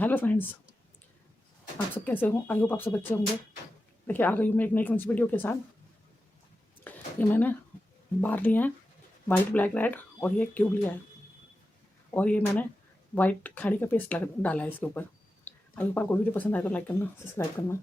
Hello friends, आप सब कैसे हो? आई होप आप सब अच्छे होंगे। देखिए, आ गई हूँ मैं एक नई क्रंच वीडियो के साथ। ये मैंने बार लिए हैं, वाइट ब्लैक रेड, और ये क्यूब लिया है, और ये मैंने वाइट खाड़ी का पेस्ट डाला है इसके ऊपर। आई होप आपको वीडियो पसंद आए तो लाइक करना, सब्सक्राइब करना।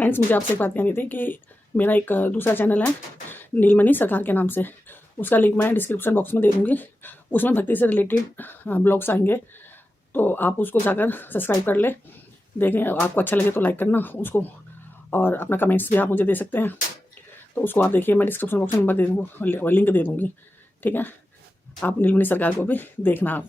फ्रेंड्स, मुझे आपसे एक बात कहनी थी कि मेरा एक दूसरा चैनल है नीलमणि सरकार के नाम से, उसका लिंक मैं डिस्क्रिप्शन बॉक्स में दे दूँगी। उसमें भक्ति से रिलेटेड ब्लॉग्स आएंगे, तो आप उसको जाकर सब्सक्राइब कर ले, देखें। आपको अच्छा लगे तो लाइक करना उसको, और अपना कमेंट्स भी आप मुझे दे सकते हैं, तो उसको आप देखिए। मैं डिस्क्रिप्शन बॉक्स में नंबर दे दूँगी, लिंक दे दूँगी, ठीक है। आप नीलमणि सरकार को भी देखना आप।